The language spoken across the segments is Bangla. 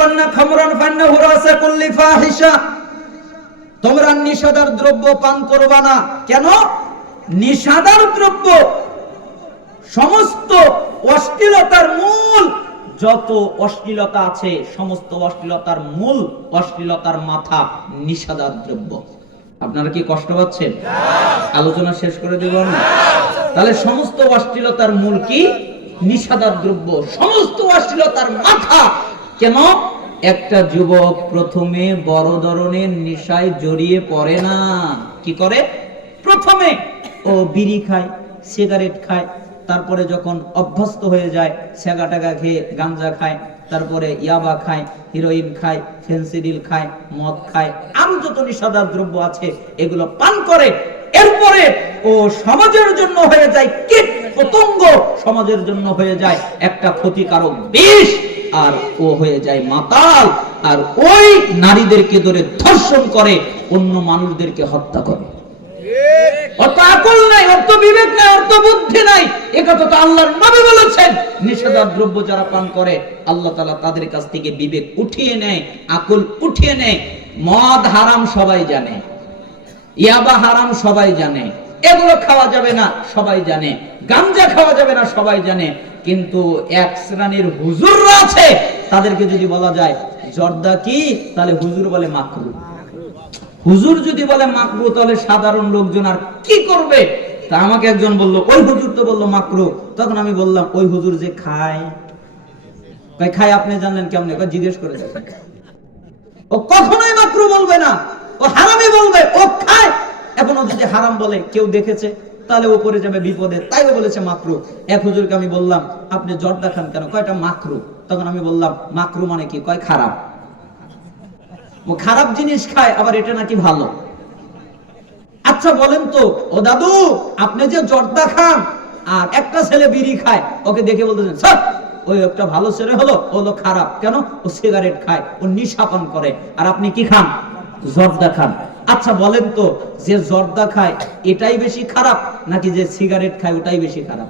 তাশরাবান্না খামরান ফান্নাহু রাসা কুল্লি ফাহিশা, তোমরা নিশাদার দ্রব্য পান করবা না। কেন? নিশাদার দ্রব্য সমস্ত অশ্লীলতার মূল, যত অশ্লীলতা আছে সমস্ত অশ্লীলতার মূল, অশ্লীলতার মাথা নিশাদার দ্রব্য। আপনারা কি কষ্ট পাচ্ছেন? আলোচনা শেষ করে দেব না? তাহলে সমস্ত অশ্লীলতার মূল কি? নিশাদার দ্রব্য, সমস্ত অশ্লীলতার মাথা। কেন? একটা যুবক প্রথমে বড় ধরনের নেশায় জড়িয়ে পড়ে না। কি করে? প্রথমে ও বিড়ি খায়, সিগারেট খায়, তারপরে যখন অভ্যস্ত হয়ে যায় সেগাটাগা খেয়ে গাঞ্জা খায়, তারপরে ইয়াবা খায়, হিরোইন খায়, ফেন্সিডিল খায়, মদ খায়, আরো যত নিশাদার দ্রব্য আছে এগুলো পান করে। এরপরে ও সমাজের জন্য হয়ে যায় কীট পতঙ্গ, সমাজের জন্য হয়ে যায় একটা ক্ষতিকারক বিষ, আর ও হয়ে যায় মাতাল, আর ওই নারীদেরকে ধরে ধর্ষণ করে, অন্য মানুষদেরকে হত্যা করে। অত আকল নাই, অত বিবেক নাই, অত বুদ্ধি নাই। একথা তো আল্লাহর নবী বলেছেন, নিষেধার দ্রব্য যারা পান করে আল্লাহ তাআলা তাদের কাছ থেকে বিবেক উঠিয়ে নেয়, আকল উঠিয়ে নেয়। মদ হারাম সবাই জানে, ইয়াবা হারাম সবাই জানে, এগুলো খাওয়া যাবে না সবাই জানে, গাঞ্জা খাওয়া যাবে না সবাই জানে, কিন্তু এক শ্রেণীর হুজুররা আছে, তাদেরকে যদি বলা যায় জর্দা কি, তাহলে হুজুর বলে মাকরুহ। হুজুর যদি বলে মাকরুহ, তাহলে সাধারণ লোকজন আর কি করবে? তা আমাকে একজন বলল, ওই হুজুর তো বললো মাকরুহ। তখন আমি বললাম, ওই হুজুর যে খায়, কয় খায় আপনি জানলেন কেমনে? কয় জিজ্ঞেস করে দেখেন। ও কখনোই মাকরুহ বলবে না, ও হারামই বলবে, ও খায়। এখন ও যদি হারাম বলে, কেউ দেখেছে, তাহলে ও পড়ে যাবে বিপদে, তাই ও বলেছে মাকরুহ। এক হুজুরকে আমি বললাম, আপনি জর্দা খান কেন? কয় এটা মাকরুহ। তখন আমি বললাম, মাকরুহ মানে কি? কয় খারাপ। ও খারাপ জিনিস খায়, আবার এটা নাকি ভালো। আচ্ছা বলেন তো, ও দাদু, আপনি যে জর্দা খান আর একটা ছেলে বিড়ি খায়, ওকে দেখে বলতেছেন স্যার ওই একটা ভালো ছেলে হলো, ও হলো খারাপ। কেন? ও সিগারেট খায়, ও নেশা পান করে, আর আপনি কি খান? জর্দা খান। আচ্ছা বলেন তো, যে জর্দা খায় এটাই বেশি খারাপ, নাকি যে সিগারেট খায় ওটাই বেশি খারাপ?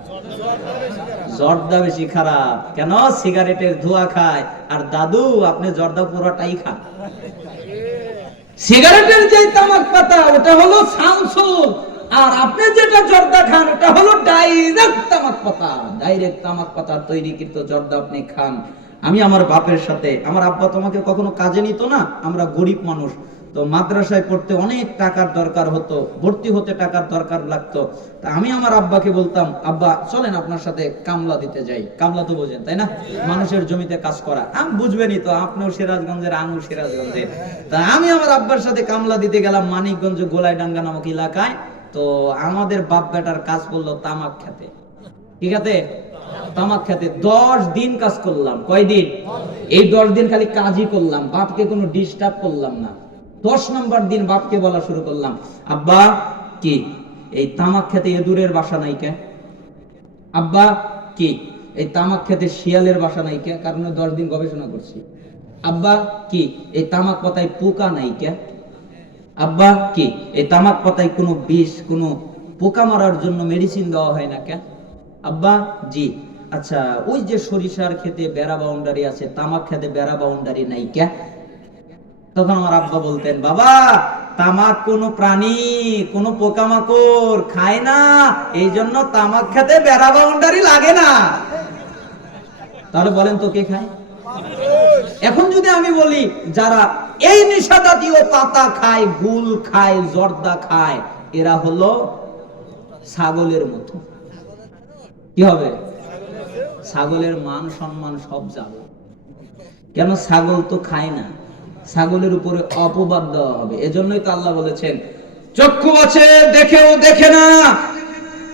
জর্দা বেশি খারাপ। কেন? সিগারেটের ধোঁয়া খায়, আর দাদু আপনি জর্দা পুরোটাই খান। সিগারেটের যে তামাক পাতা ওটা হলো সামসুল, আর আপনি যেটা জর্দা খান ওটা হলো ডাইরেক্ট তামাক পাতা। ডাইরেক্ট তামাক পাতা তৈরিকৃত জর্দা আপনি খান। আমি আমার বাপের সাথে, আমার আব্বা তোমাকে কখনো কাজে নিত না, আমরা গরিব মানুষ, তো মাদ্রাসায় পড়তে অনেক টাকার দরকার হতো, ভর্তি হতে টাকার দরকার লাগতো। তা আমি আমার আব্বাকে বলতাম, আব্বা চলেন আপনার সাথে কামলা দিতে যাই। কামলা তো বোঝেন তাই না? মানুষের জমিতে কাজ করা। আমি বুঝবেনই তো, আপনিও সিরাজগঞ্জের, আমিও সিরাজগঞ্জের। তা আমি আমার আব্বার সাথে কামলা দিতে গেলাম মানিকগঞ্জ গোলাইডাঙ্গা নামক এলাকায়। তো আমাদের বাপ বেটার কাজ করলো তামাক খেতে। কি খেতে? তামাক খেতে 10 দিন কাজ করলাম। কয়দিন? এই 10 দিন খালি কাজই করলাম, বাপকে কোনো ডিস্টার্ব করলাম না। 10 নম্বর দিন বাপকে বলা শুরু করলাম, আব্বা কি এই তামাক খেতে ইঁদুরের বাসা নাই কে? আব্বা কি এই তামাক খেতে শিয়ালের বাসা নাই কে? কারণ 10 দিন গবেষণা করছি। আব্বা কি এই তামাক পাতায় পোকা নাই কে? আব্বা কি এই তামাক পাতায় কোনো বিষ, কোনো পোকা মারার জন্য মেডিসিন দেওয়া হয় না কে? আব্বা জি। আচ্ছা ওই যে সরিষার খেতে বেড়া বাউন্ডারি আছে, তামাক খেতে বেড়া বাউন্ডারি নাই কে? তখন আমার আব্বা বলতেন, বাবা তামাক কোনো প্রাণী, কোনো পোকামাকড় খায় না, এই জন্য তামাক খেতে বেড়া বাউন্ডারি লাগে না। তাহলে বলেন তো কে খায়? এখন যদি আমি বলি যারা এই নেশা জাতীয় পাতা খায়, গুল খায়, জর্দা খায়, এরা হলো ছাগলের মতো। কি হবে? ছাগলের মান সম্মান সব যাবে। কেন? ছাগল তো খায় না, ছাগলের উপরে অপবাদ দেওয়া হবে। এজন্যই তো আল্লাহ বলেছেন, চক্ষু আছে দেখেও দেখে না,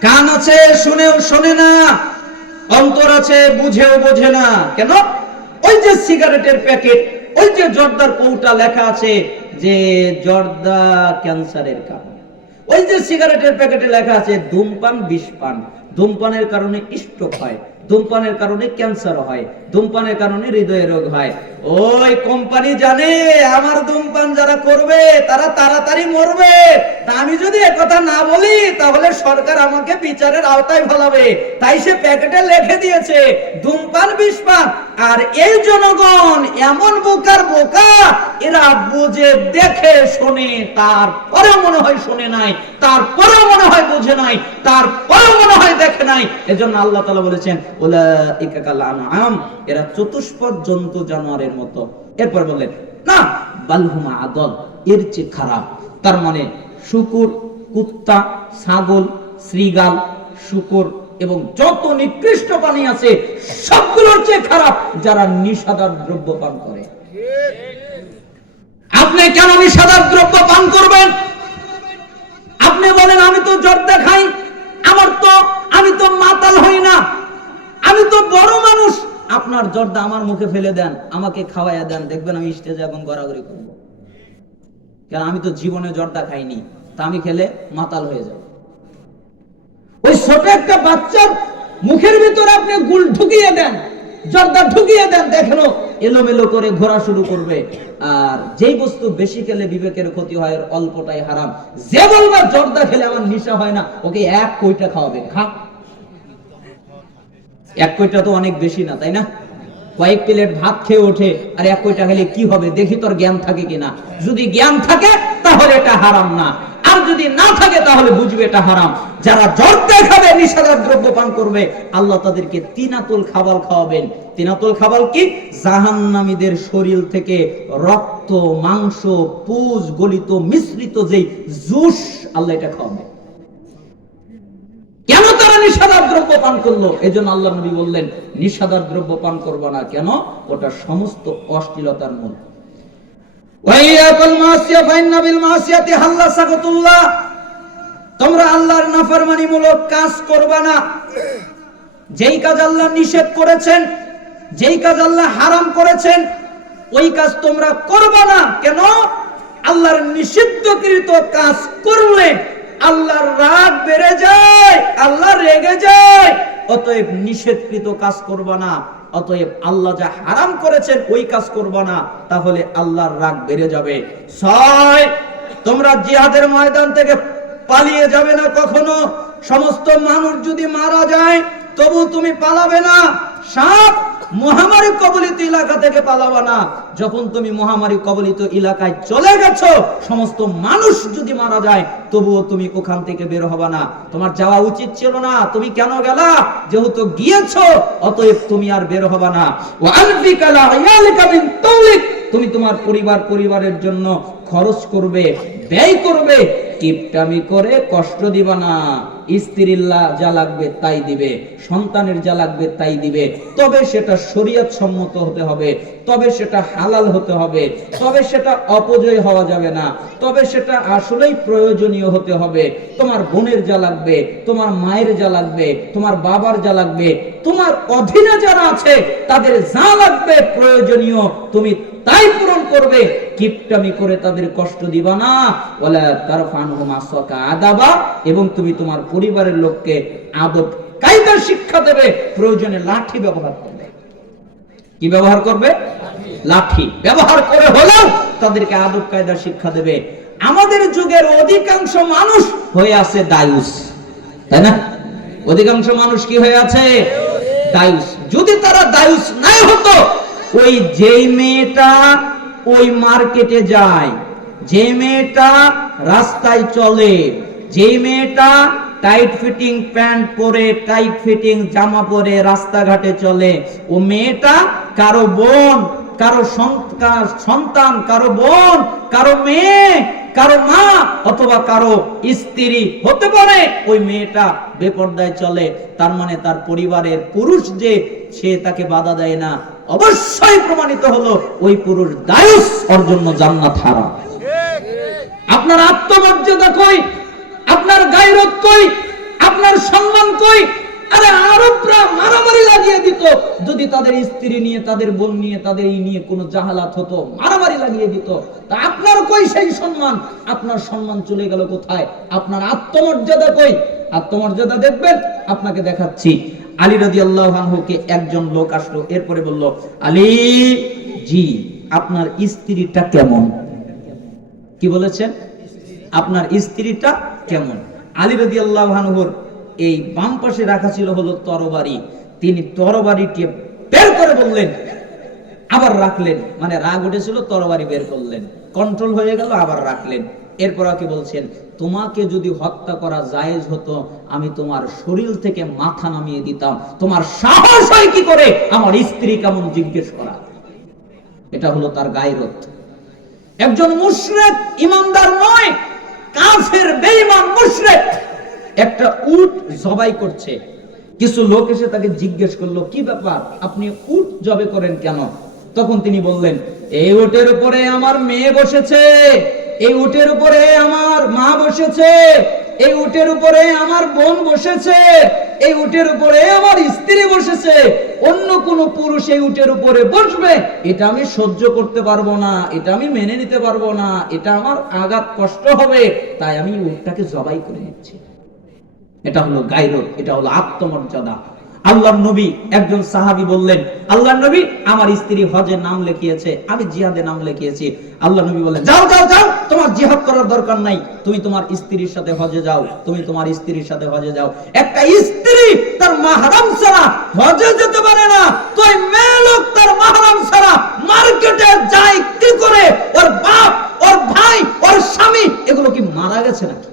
কান আছে শুনেও শোনে না, অন্তর আছে বুঝেও বোঝে না। কেন? ওই যে সিগারেটের প্যাকেট, ওই যে জর্দার কৌটা লেখা আছে যে জর্দা ক্যান্সারের কারণ, ওই যে সিগারেটের প্যাকেটে লেখা আছে ধূমপান বিষ পান, ধূমপানের কারণে স্ট্রোক হয়, ধূমপানের কারণে ক্যান্সার হয়, ধূমপানের কারণে হৃদয় রোগ হয়। ওই কোম্পানি জানে আমার ধূমপান যারা করবে তারা তাড়াতাড়ি মরবে, তা আমি যদি একথা না বলি তাহলে সরকার আমাকে বিচারের আওতায় ফেলাবে, তাই সে প্যাকেটে লিখে দিয়েছে ধূমপান বিষপান। আর এই জনগণ এমন বোকার বোকা, এরা বুঝে দেখে শোনে, তারপরেও মনে হয় শোনে নাই, তারপরেও মনে হয় বুঝে নাই, তারপরেও মনে হয় দেখে নাই। এজন্য আল্লাহ তাআলা বলেছেন উলাইকা কাল আনআম, এরা চতুষ্পদ জন্তু জানোয়ারের মতো। এরপর বললেন না বালহুম আদল, এর চেয়ে খারাপ। তার মানে শূকর, কুত্তা, ছাগল, শ্রীগাল, শূকর এবং যত নিকৃষ্ট প্রাণী আছে সবগুলোর চেয়ে খারাপ যারা নিষাদার দ্রব্য পান করে। আপনি কেন নিষাদার দ্রব্য পান করবেন? আপনি বলেন আমি তো জর্দা খাই, আমি তো মাতাল হই না, আমি তো বড় মানুষ। আপনার জর্দা আমার মুখে ফেলে দেন, আমাকে খাওয়াইয়া দেন, দেখবেন আমি স্টেজে এবং গড়াগড়ি করবো। কেন? আমি তো জীবনে জর্দা খাইনি, তা আমি খেলে মাতাল হয়ে যাব। ওই ছোট একটা বাচ্চার মুখের ভিতরে আপনি গুল ঢুকিয়ে দেন, জর্দা ঢুকিয়ে দেন, দেখেন এলোমেলো করে ঘোরা শুরু করবে। আর যেই বস্তু বেশি খেলে বিবেকের ক্ষতি হয়, অল্পটাই হারাম। যে বলবা জর্দা খেলে আমার নেশা হয় না, ওকে এক কইটা খাওয়াবে, খা। এক কইটা তো অনেক বেশি না, তাই না? কয়েক প্লেট ভাত খেয়ে ওঠে, আর এক কইটা খেলে কি হবে, দেখি তোর জ্ঞান থাকে কিনা। যদি জ্ঞান থাকে তাহলে এটা হারাম না, আর যদি না থাকে তাহলে বুঝবে এটা হারাম। যারা জর্দা খাবে, নিষাদার দ্রব্য পান করবে, আল্লাহ তাদেরকে তিনাতুল খাবাল খাওয়াবেন। তিনাতুল খাবাল কি? জাহান্নামীদের শরীর থেকে রক্ত, মাংস, পুজ গলিত মিশ্রিত যেই জুস, আল্লাহ এটা খাওয়াবে। কেন তারা নিষাদার দ্রব্য পান করলো? এজন্য আল্লাহ নবী বললেন নিষাদার দ্রব্য পান করবা না। কেন? ওটা সমস্ত অশ্লীলতার মূল। তোমরা আল্লাহর নাফরমানিমূলক কাজ করবা না। যেই কাজ আল্লাহ নিষেধ করেছেন, যেই কাজ আল্লাহ হারাম করেছেন, ওই কাজ তোমরা করবা না। কেন? আল্লাহর নিষিদ্ধকৃত কাজ করলে আল্লাহর রাগ বেড়ে যায়, আল্লাহ রেগে যায়। অতএব নিষেধকৃত কাজ করবা না, অতএব আল্লাহ যা হারাম করেছেন ওই কাজ করবা না, তাহলে আল্লাহর রাগ বেড়ে যাবে। 6, তোমরা জিহাদের ময়দান থেকে পালিয়ে যাবে না কখনো। সমস্ত মানুষ যদি মারা যায় তবু তুমি পালাবে না। 7, মহামারী কবলিত এলাকা থেকে পালাবা না। যখন তুমি মহামারী কবলিত এলাকায় চলে গেছো, সমস্ত মানুষ যদি মারা যায় তবুও তুমি ওখান থেকে বের হবা না। তোমার যাওয়া উচিত ছিল না, তুমি কেন গেলা? যেহেতু গিয়েছো অতএব তুমি আর বের হবা না। ওয়া আনফিকা লা ইয়ালিকা মিন তাওলিক, তুমি তোমার পরিবারের জন্য খরচ করবে, ব্যয় করবে, কিপটামি করে কষ্ট দিবা না। স্ত্রীর যা লাগবে তাই দিবে, সন্তানের যা লাগবে তাই দিবে। তবে সেটা শরীয়ত সম্মত হতে হবে, তবে সেটা হালাল হতে হবে, তবে সেটা অপজয় হওয়া যাবে না, তবে সেটা আসলেই প্রয়োজনীয় হতে হবে। তোমার বোনের যা লাগবে, তোমার মায়ের যা লাগবে, তোমার বাবার যা লাগবে, তোমার অধীনে যারা আছে তাদের যা লাগবে প্রয়োজনীয়, তুমি তাই পূরণ করবে। কিপটামি করে তাদের কষ্ট দিবা না। ওয়ালা তারফানহুম আসাকা আদাবা, এবং তুমি তোমার পরিবারের লোককে আদব কায়দা শিক্ষা দেবে। প্রয়োজনে লাঠি ব্যবহার করবে। কি ব্যবহার করবে? লাঠি ব্যবহার করে হলেও তাদেরকে আদব কায়দা শিক্ষা দেবে। আমাদের যুগের অধিকাংশ মানুষ হয়ে আছে দায়ুস, তাই না? অধিকাংশ মানুষ কি হয়ে আছে? দায়ুস। যদি তারা দায়ুস নাই হতো, ওই যেই মেয়েটা ওই মার্কেটে যায়, যে মেয়েটা রাস্তায় চলে, যে মেয়েটা টাইট ফিটিং প্যান্ট পরে, টাইট ফিটিং জামা পরে রাস্তাঘাটে চলে, ও মেয়েটা কারো বোন, কারো সন্তান, কারো বোন, কারো মেয়ে, কারো মা অথবা কারো স্ত্রী হতে পারে। ওই মেয়েটা বেপরদায় চলে, তার মানে তার পরিবারের পুরুষ যে সে তাকে বাধা দেয় না, অবশ্যই প্রমাণিত হলো ওই পুরুষ দায়ুস, ওর জন্য জান্নাত হারাম। আপনার আত্মমর্যাদা কই? আপনার গায়রত কই? আপনার সম্মান কই? আরে আরবরা মারামারি লাগিয়ে দিত যদি তাদের স্ত্রী নিয়ে, তাদের বোন নিয়ে, তাদের এই নিয়ে কোনো জাহালাত হতো, মারামারি লাগিয়ে দিত। তা আপনার কই সেই সম্মান? আপনার সম্মান চলে গেল কোথায়? আপনার আত্মমর্যাদা কই? আত্মমর্যাদা দেখবেন, আপনাকে দেখাচ্ছি। আলী রাদিয়াল্লাহু আনহুকে একজন লোক আসলো, এরপরে বলল, আলী জি আপনার স্ত্রীটা কেমন? কি বলেছেন? আপনার স্ত্রীটা কেমন? আলী রাদিয়াল্লাহু আনহুর এই বাম পাশে রাখা ছিল হলো তরবারি, তিনি তরবারিটি বের করে বললেন, আবার রাখলেন, মানে রাগ উঠেছিল তরবারি বের করলেন, কন্ট্রোল হয়ে গেল, আবার রাখলেন। এরপর কি বলছেন, তোমাকে যদি হত্যা করা জায়েজ হতো আমি তোমার শরীর থেকে মাথা নামিয়ে দিতাম, তোমার সাহস হয় কি করে আমার স্ত্রী কেমন জিজ্ঞেস করা? এটা হলো তার গায়রত। একজন মুশরিক ইমানদার নয়, কাফের বেঈমান মুশরিক একটা উট জবাই করছে, কিছু লোক এসে তাকে জিজ্ঞেস করলো, কি ব্যাপার আপনি উট জবাই করেন কেন? তখন তিনি বললেন, এই উটের উপরে আমার মেয়ে বসেছে, এই উটের উপরে আমার মা বসেছে, এই উটের উপরে আমার বোন বসেছে, এই উটের উপরে আমার স্ত্রী বসেছে, অন্য কোন পুরুষ এই উটের উপরে বসবে এটা আমি সহ্য করতে পারবো না, এটা আমি মেনে নিতে পারবো না, এটা আমার আঘাত কষ্ট হবে, তাই আমি উটটাকে জবাই করে নিচ্ছি। এটা হলো গায়রত, এটা হলো আত্মমর্যাদা। আল্লাহর নবী, একজন সাহাবী বললেন, আল্লাহর নবী আমার স্ত্রী হজে নাম লিখিয়েছে, আমি জিহাদে নাম লিখিয়েছি। আল্লাহর নবী বললেন, যাও যাও যাও, তোমার জিহাদ করার দরকার নাই, তুমি তোমার স্ত্রীর সাথে হজে যাও, তুমি তোমার স্ত্রীর সাথে হজে যাও। একটা স্ত্রী তার মাহরাম ছাড়া হজে যেতে পারে না, তো এই মেয়ে লোক তার মাহরাম ছাড়া মার্কেটে যায় কি করে? ওর বাপ, ওর ভাই, ওর স্বামী এগুলো কি মারা গেছে নাকি?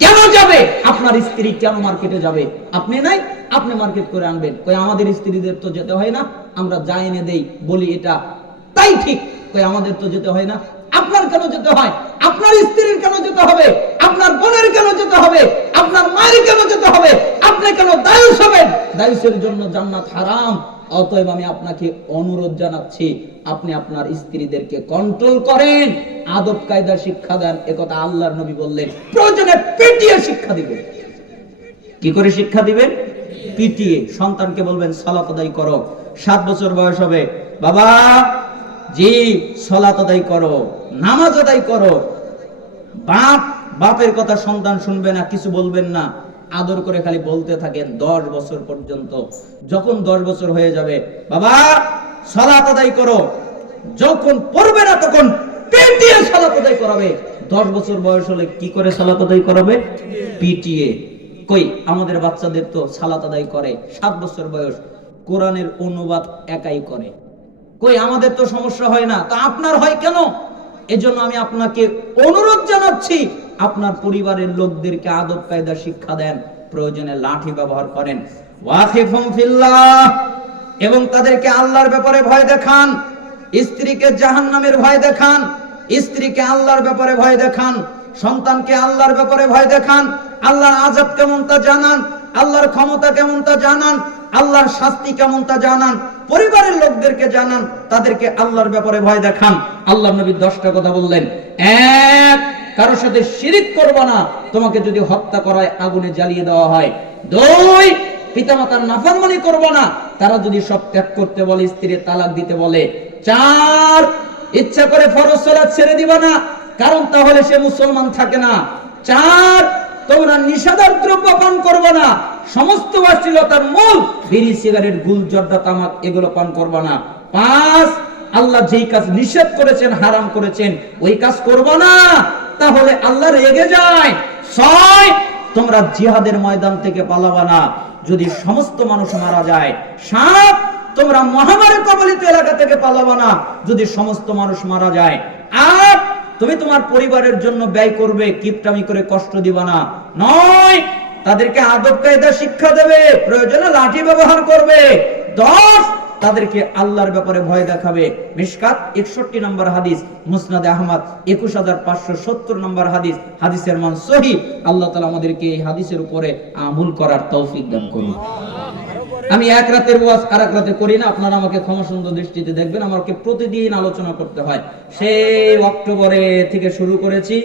কেন যাবে? আপনার স্ত্রী কেন মার্কেটে যাবে? আপনি নাই, আপনি মার্কেট করে আনবেন। কই আমাদের স্ত্রীদের তো যেতে হয় না, আমরা যাই এনে দেই, বলি এটা তাই ঠিক। কই আমাদের তো যেতে হয় না, আপনার কেন যেতে হয়? আপনার স্ত্রীর কেন যেতে হবে? আপনার বোনের কেন যেতে হবে? আপনার মায়ের কেন যেতে হবে? আপনি কেন দায়ুস হবেন? দায়ুসের জন্য জান্নাত হারাম। অতএব আমি আপনাকে অনুরোধ জানাচ্ছি, আপনি আপনার স্ত্রীদেরকে কন্ট্রোল করেন, আদব কায়দা শিক্ষা দেন। একথা আল্লাহর নবী বললেন, প্রয়োজনে পিটিয়ে শিক্ষা দিবেন। কি করে শিক্ষা দিবেন? পিটিয়ে। সন্তানকে বলবেন সালাত আদায় করো, 7 বছর বয়স হবে, বাবা জি সালাত আদায় করো, নামাজ আদায় করো। বাপের কথা সন্তান শুনবে না, কিছু বলবেন না, আদর করে খালি বলতে থাকেন 10 বছর পর্যন্ত। যখন 10 বছর হয়ে যাবে, বাবা সালাত আদায় করো, যখন পড়বে না তখন পিটিয়ে সালাত আদায় করাবে। 10 বছর বয়স হলে কি করে সালাত আদায় করাবে? পিটিয়ে। কই আমাদের বাচ্চাদের তো সালাত আদায় করে 7 বছর বয়স, কোরআনের অনুবাদ একাই করে। কই আমাদের তো সমস্যা হয় না, তো আপনার হয় কেন? এজন্য আমি আপনাকে অনুরোধ জানাচ্ছি, আপনার পরিবারের লোকদেরকে আদব কায়দা শিক্ষা দেন, প্রয়োজনে লাঠি ব্যবহার করেন। ওয়াখিফুম ফিল্লাহ, এবং তাদেরকে আল্লাহর ব্যাপারে ভয় দেখান। স্ত্রীকে জাহান্নামের ভয় দেখান, স্ত্রীকে আল্লাহর ব্যাপারে ভয় দেখান, সন্তানকে আল্লাহর ব্যাপারে ভয় দেখান, আল্লাহর আযাব কেমন তা জানান, আল্লাহর ক্ষমতা কেমন তা জানান, আল্লাহর শাস্তি কেমন তা জানান, পরিবারের লোকদেরকে জানান, তাদেরকে আল্লাহর ব্যাপারে ভয় দেখান। আল্লাহর নবী 10টা কথা বললেন। 1, কারোর সাথে শিরিক করবে না, তোমাকে যদি হত্যা করায় আগুনে জ্বালিয়ে দেওয়া হয়। 2, পিতামাতার নাফরমানি করবে না, তারা যদি সব ত্যাগ করতে বলে, স্ত্রীর তালাক দিতে বলে। 4, ইচ্ছা করে ফরজ সালাত ছেড়ে দিবা না, কারণ তাহলে সে মুসলমান থাকে না। 4, তোমরা নিষেধার দ্রব্য পান করবে না, সমস্ত অশ্লীলতার মূল বিড়ি, সিগারেট, গুল, জর্দা, তামাক এগুলো পান করবে না। 5, আল্লাহ যেই কাজ নিষেধ করেছেন, হারাম করেছেন, ওই কাজ করবে না, তাহলে আল্লাহ রেগে যায়। 6, তোমরা জিহাদের ময়দান থেকে পালাবা না, যদি সমস্ত মানুষ মারা যায়। 7, তোমরা মহামারী কবলিত এলাকা থেকে পালাবা না, যদি সমস্ত মানুষ মারা যায়। 8, তুমি তোমার পরিবারের জন্য ব্যয় করবে, কিপটামি করে কষ্ট দিবা না। 9, তাদেরকে আদব কায়দা শিক্ষা দেবে, প্রয়োজনে লাঠি ব্যবহার করবে। 10, তাদেরকে আল্লাহর ব্যাপারে ভয় দেখাবে। মিশকাত 61 নম্বর হাদিস, মুসনাদে আহমদ 21570 নম্বর হাদিস, হাদিসের মান সহিহ। আল্লাহ তাআলা আমাদেরকে এই হাদিসের উপরে আমল করার তৌফিক দান করুন। আমি এক রাতের ওয়াজ আর এক রাতে করি না, আপনারা আমাকে ক্ষমা সুন্দর দৃষ্টিতে দেখবেন। আমাকে প্রতিদিন আলোচনা করতে হয়, সেই অক্টোবরে থেকে শুরু করেছি,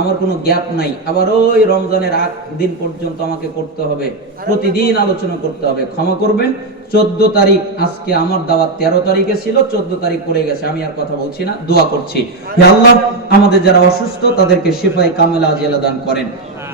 আমার কোনো গ্যাপ নাই। আবার ওই রমজানের আগ দিন পর্যন্ত আমাকে করতে হবে, প্রতিদিন আলোচনা করতে হবে। ক্ষমা করবেন। 14 তারিখ, আজকে আমার দাওয়াত 13 তারিখে ছিল, 14 তারিখ পড়ে গেছে, আমি আর কথা বলছি না, দোয়া করছি। হে আল্লাহ, আমাদের যারা অসুস্থ তাদেরকে শিফায়ে কামেলা আজেলা দান করেন,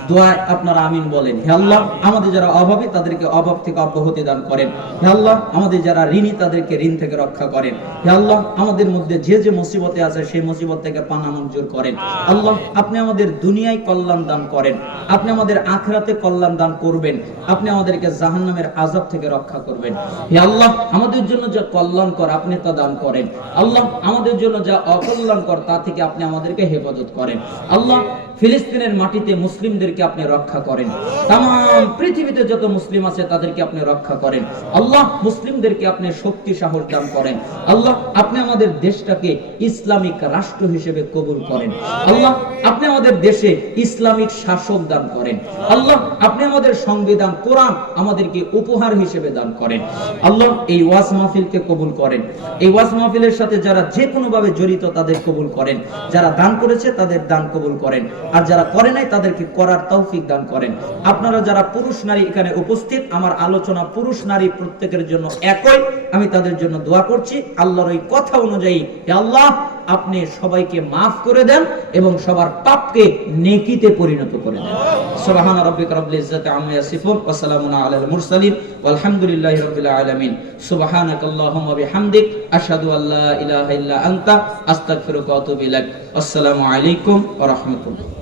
দোয়ায় আপনারা আমিন বলেন। হে আল্লাহ, আমাদের যারা অভাবী তাদেরকে অভাব থেকে অব্যাহতি দান করেন। হে আল্লাহ, আমাদের যারা ঋণী তাদেরকে ঋণ থেকে রক্ষা করেন। হে আল্লাহ, আমাদের মধ্যে যে যে মুসিবতে আছে সেই মুসিবত থেকে পানা মঞ্জুর করেন। আল্লাহ, আপনি আমাদের দুনিয়ায় কল্যাণ দান করেন, আপনি আমাদের আখিরাতে কল্যাণ দান করবেন, আপনি আমাদেরকে জাহান্নামের আযাব থেকে রক্ষা করবেন। হে আল্লাহ, আমাদের জন্য যা কল্যাণকর আপনি তা দান করেন। আল্লাহ, আমাদের জন্য যা অকল্যাণকর তা থেকে আপনি আমাদেরকে হেফাজত করেন। আল্লাহ, ফিলিস্তিনের মাটিতে মুসলিমদেরকে আপনি রক্ষা করেন, তাম পৃথিবীতে যত মুসলিম আছে তাদেরকে আপনি রক্ষা করেন। আল্লাহ, মুসলিমদেরকে আপনি শক্তি সাহস দান করেন। আল্লাহ, আপনি আমাদের দেশটাকে ইসলামিক রাষ্ট্র হিসেবে কবুল করেন। আল্লাহ, আপনি আমাদের দেশে ইসলামিক শাসক দান করেন। আল্লাহ, আপনি আমাদের সংবিধান কোরআন আমাদেরকে উপহার হিসেবে দান করেন। আল্লাহ, এই ওয়াজ মাহফিলকে কবুল করেন। এই ওয়াজ মাহফিলের সাথে যারা যে কোনো ভাবে জড়িত তাদের কবুল করেন, যারা দান করেছে তাদের দান কবুল করেন, আর যারা করে নাই তাদেরকে করার তৌফিক দান করেন। আপনারা যারা পুরুষ নারী এখানে উপস্থিত, আমার আলোচনা পুরুষ নারী প্রত্যেকের জন্য একই, আমি তাদের জন্য দোয়া করছি আল্লাহর ওই কথা অনুযায়ী। হে আল্লাহ, আপনি সবাইকে মাফ করে দেন এবং সবার পাপকে নেকিতে পরিণত করে দেন। সুবহান রাব্বিকা রাব্বিল ইজ্জাতি আম্মা ইয়াসিফুন ওয়া সালামুন আলাল মুরসালিন ওয়ালহামদুলিল্লাহি রাব্বিল আলামিন। সুবহানাকাল্লাহুম্মা বিহামদিক আশহাদু আল্লা ইলাহা ইল্লা আনতা আস্তাগফিরুকা ওয়া আতুবু ইলাইক। আসসালামু আলাইকুম ওয়া রাহমাতুল্লাহ।